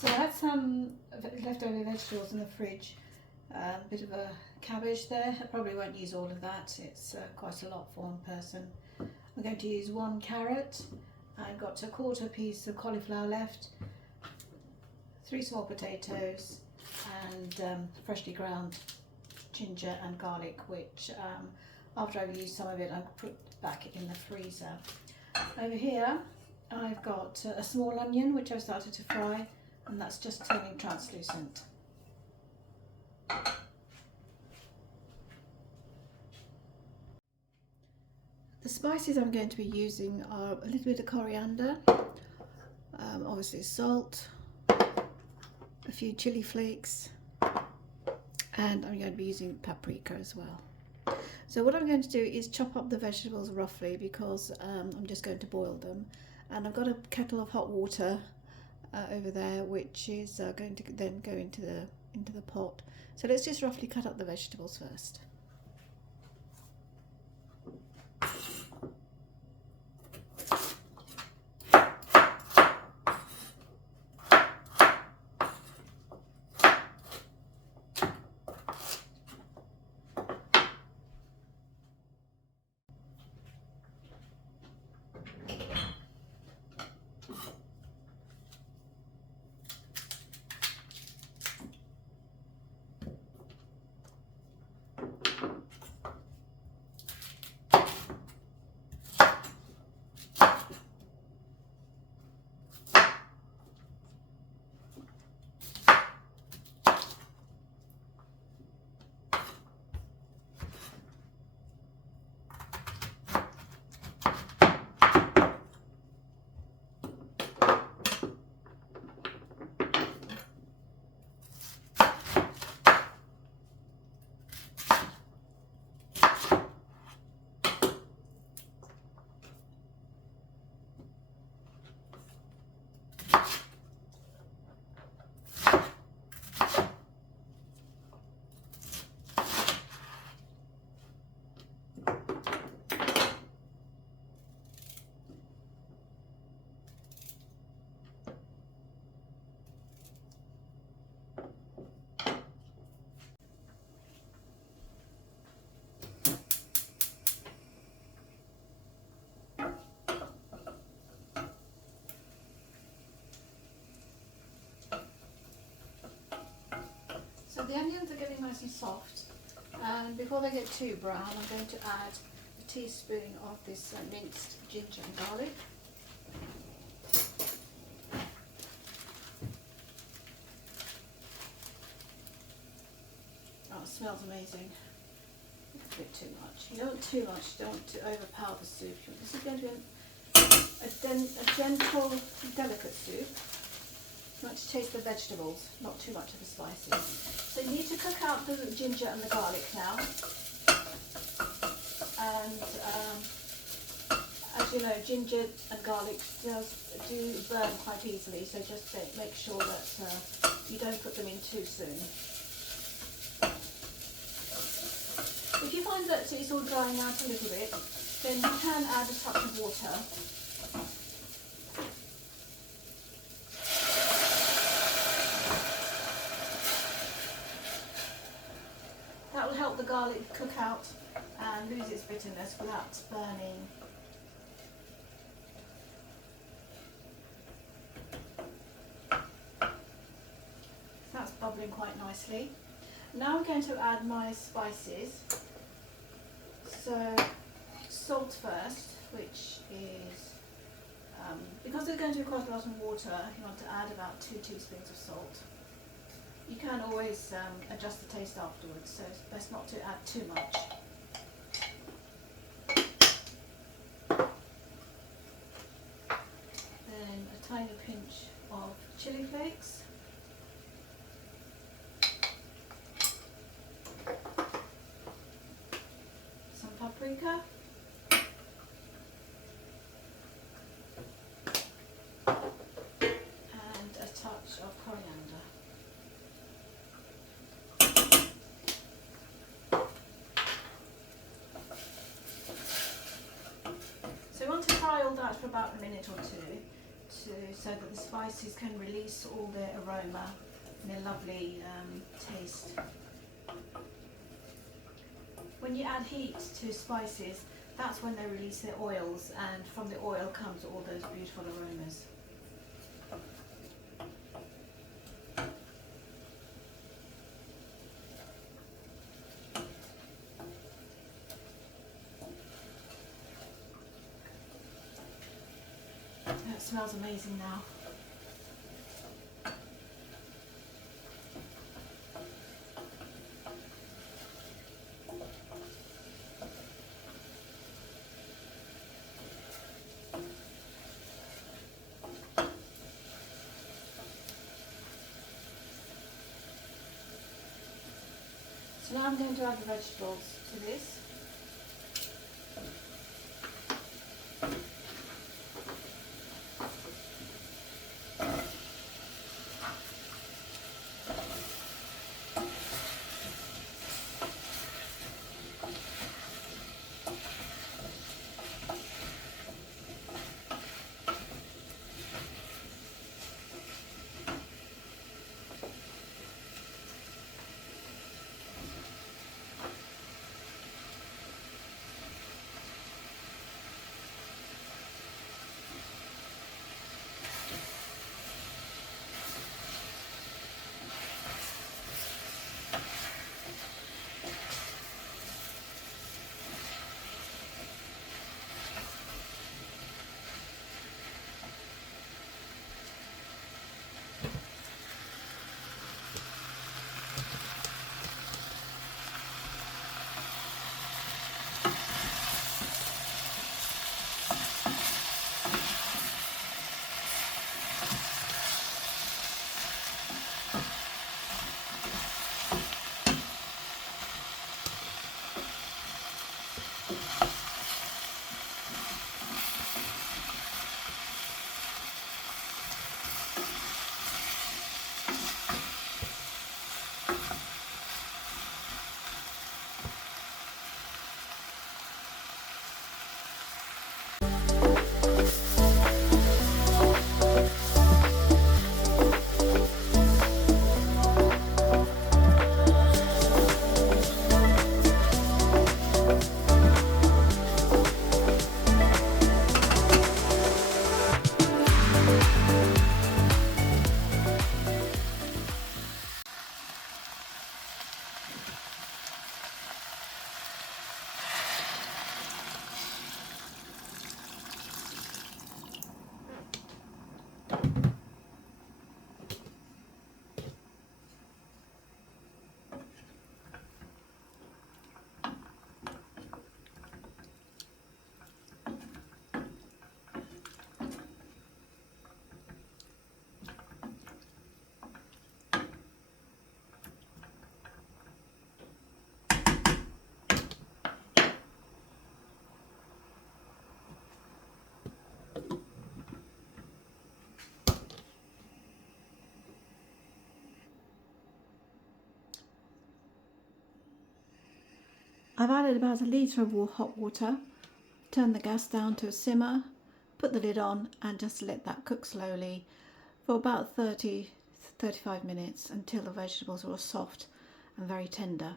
So I had some leftover vegetables in the fridge. A bit of a cabbage there. I probably won't use all of that. It's quite a lot for one person. I'm going to use 1 carrot. I've got a quarter piece of cauliflower left, 3 small potatoes, and freshly ground ginger and garlic, which after I've used some of it, I put back in the freezer. Over here, I've got a small onion, which I've started to fry, and that's just turning translucent. The spices I'm going to be using are a little bit of coriander, obviously salt, a few chili flakes, and I'm going to be using paprika as well. So what I'm going to do is chop up the vegetables roughly, because I'm just going to boil them, and I've got a kettle of hot water over there, which is going to then go into the pot. So let's just roughly cut up the vegetables first. So the onions are getting nice and soft, and before they get too brown, I'm going to add a teaspoon of this minced ginger and garlic. Oh, it smells amazing. A bit too much. You don't want too much, you don't want to overpower the soup. This is going to be a gentle, delicate soup. You want to taste the vegetables, not too much of the spices. So you need to cook out the ginger and the garlic now. And as you know, ginger and garlic do burn quite easily, so just make sure that you don't put them in too soon. If you find that it's all drying out a little bit, then you can add a touch of water. That will help the garlic cook out and lose its bitterness without burning. That's bubbling quite nicely. Now I'm going to add my spices. So salt first, which is, because they're going to be quite a lot of water, you want to add about 2 teaspoons of salt. You can always adjust the taste afterwards, so it's best not to add too much. Then a tiny pinch of chili flakes. Some paprika. And a touch of coriander. So you want to fry all that for about a minute or two so that the spices can release all their aroma and their lovely taste. When you add heat to spices, that's when they release their oils, and from the oil comes all those beautiful aromas. It smells amazing now. So now I'm going to add the vegetables to this. I've added about a litre of hot water, turn the gas down to a simmer, put the lid on and just let that cook slowly for about 30-35 minutes until the vegetables are all soft and very tender.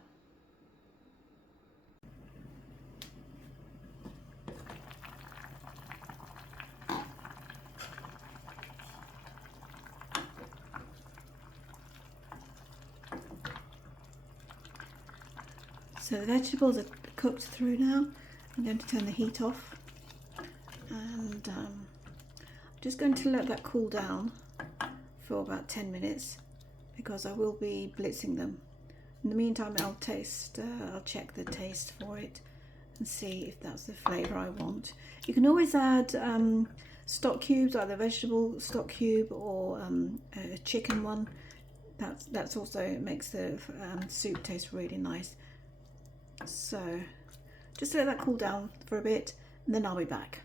So the vegetables are cooked through now. I'm going to turn the heat off and I'm just going to let that cool down for about 10 minutes because I will be blitzing them. In the meantime I'll check the taste for it and see if that's the flavour I want. You can always add stock cubes, either vegetable stock cube or a chicken one. That's also makes the soup taste really nice. So just let that cool down for a bit and then I'll be back.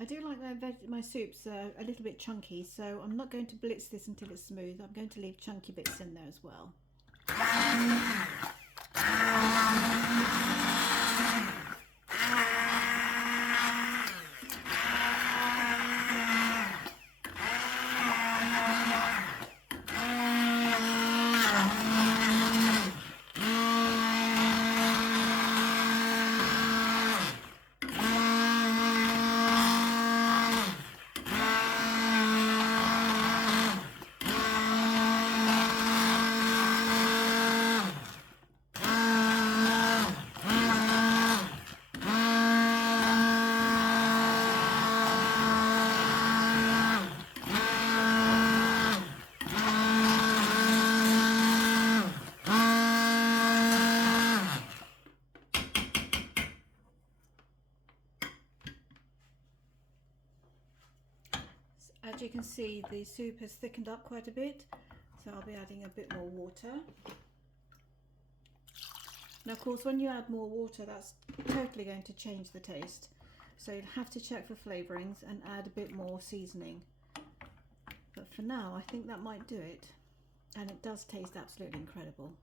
I do like my soups a little bit chunky, so I'm not going to blitz this until it's smooth. I'm going to leave chunky bits in there as well. you can see, the soup has thickened up quite a bit, so I'll be adding a bit more water. Now of course when you add more water, that's totally going to change the taste, so you'll have to check for flavourings and add a bit more seasoning. But for now I think that might do it, and it does taste absolutely incredible.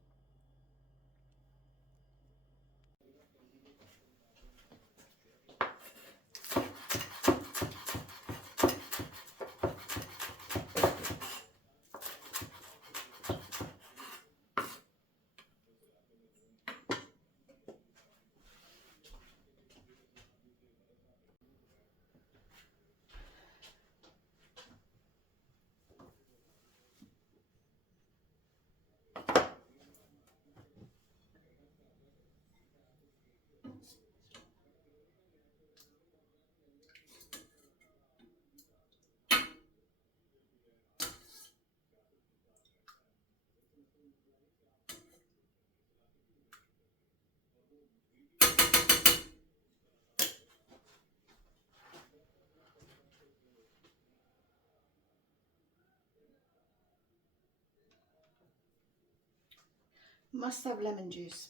Must have lemon juice.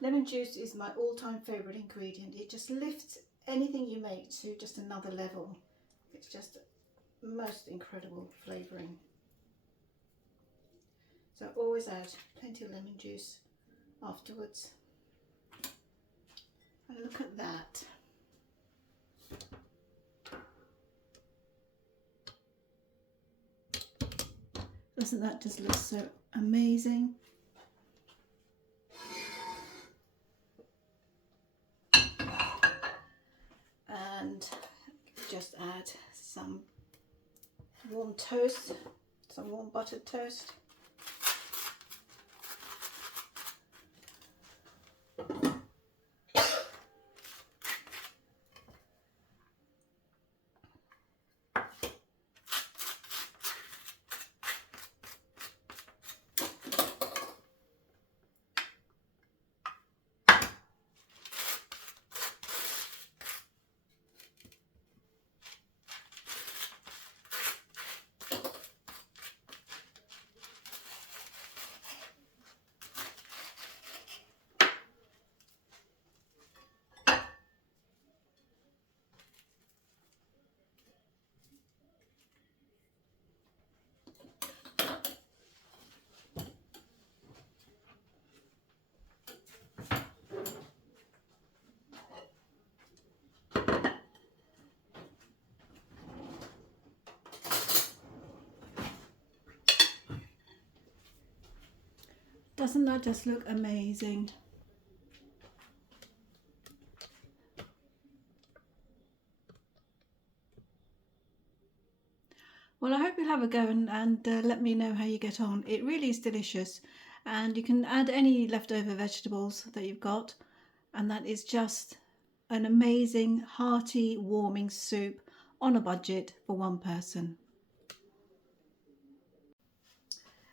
Lemon juice is my all-time favourite ingredient. It just lifts anything you make to just another level. It's just most incredible flavouring. So always add plenty of lemon juice afterwards. And look at that. Doesn't that just look so amazing? And just add some warm toast, some warm buttered toast. Doesn't that just look amazing? Well, I hope you'll have a go and let me know how you get on. It really is delicious, and you can add any leftover vegetables that you've got, and that is just an amazing, hearty, warming soup on a budget for one person.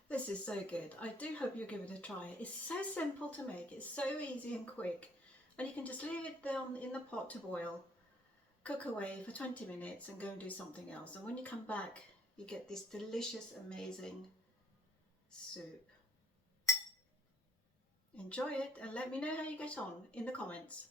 This is so good. I do hope you'll give it a try. It's so simple to make. It's so easy and quick. And you can just leave it there in the pot to boil, cook away for 20 minutes and go and do something else. And when you come back, you get this delicious, amazing soup. Enjoy it and let me know how you get on in the comments.